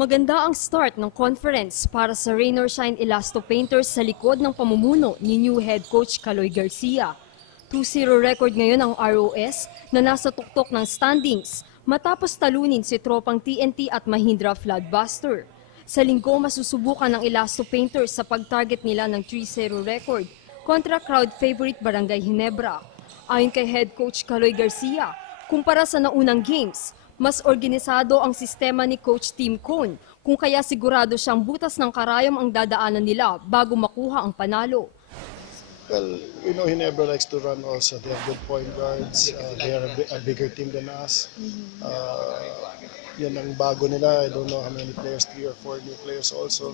Maganda ang start ng conference para sa Rain or Shine Elasto Painters sa likod ng pamumuno ni new head coach Kaloy Garcia. 2-0 record ngayon ang ROS na nasa tuktok ng standings matapos talunin si tropang TNT at Mahindra Floodbuster. Sa linggo masusubukan ng Elasto Painters sa pag-target nila ng 3-0 record kontra crowd favorite Barangay Ginebra. Ayon kay head coach Kaloy Garcia, kumpara sa naunang games, mas organisado ang sistema ni Coach Tim Cone kung kaya sigurado siyang butas ng karayom ang dadaanan nila bago makuha ang panalo. Well, you know, Ginebra likes to run also. They have good point guards. They are a bigger team than us. Yan ang bago nila. I don't know how many players, 3 or 4 new players also.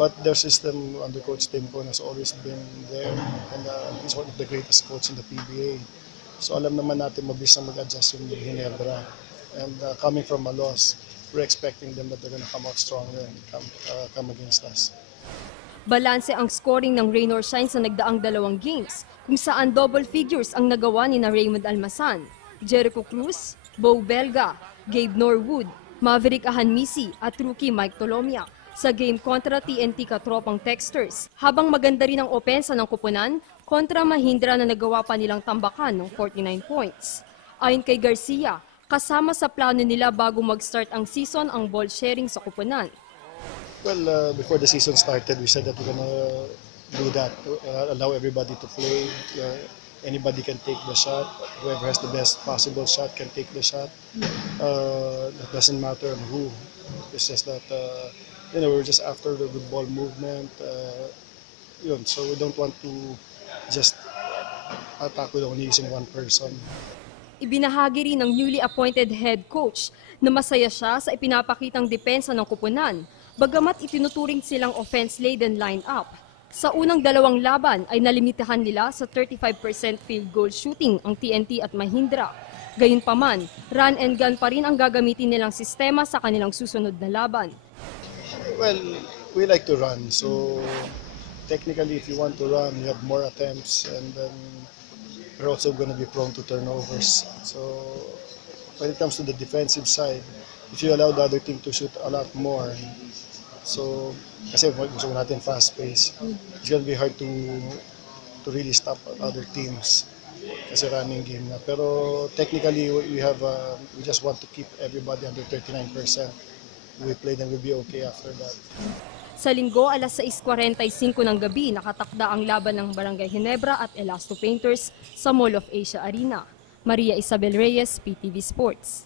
But their system under Coach Tim Cone has always been there. And he's one of the greatest coaches in the PBA. So alam naman natin mabilis na mag-adjust yung Ginebra. And coming from a loss, we're expecting them that they're going to come out stronger and come against us. Balanse ang scoring ng Rain or Shine sa nagdaang dalawang games, kung saan double figures ang nagawa ni Raymond Almasan, Jericho Cruz, Bo Belga, Gabe Norwood, Maverick Ahanmisi at rookie Mike Tolomia sa game kontra TNT katropang Texters, habang maganda rin ang opensa ng Kupunan kontra Mahindra na nagawa pa nilang tambakan ng 49 points. Ayon kay Garcia, kasama sa plano nila bago mag-start ang season ang ball sharing sa Kupunan. Well, before the season started, we said that we're gonna do that, allow everybody to play. Anybody can take the shot. Whoever has the best possible shot can take the shot. It doesn't matter who. It's just that you know, we're just after the good ball movement. So we don't want to just attack with only using one person. Ibinahagi rin ng newly appointed head coach na masaya siya sa ipinapakitang depensa ng Kupunan, bagamat itinuturing silang offense-laden line-up. Sa unang dalawang laban ay nalimitahan nila sa 35% field goal shooting ang TNT at Mahindra. Gayunpaman, run and gun pa rin ang gagamitin nilang sistema sa kanilang susunod na laban. Well, we like to run, so technically if you want to run, you have more attempts and then we're also going to be prone to turnovers. So when it comes to the defensive side, if you allow the other team to shoot a lot more, so kasi gusto natin fast pace, it's going to be hard to really stop other teams kasi running game na. Pero technically we just want to keep everybody under 39%. We play then we'll be okay after that. Sa linggo, alas 6:45 ng gabi, nakatakda ang laban ng Barangay Ginebra at Elasto Painters sa Mall of Asia Arena. Maria Isabel Reyes, PTV Sports.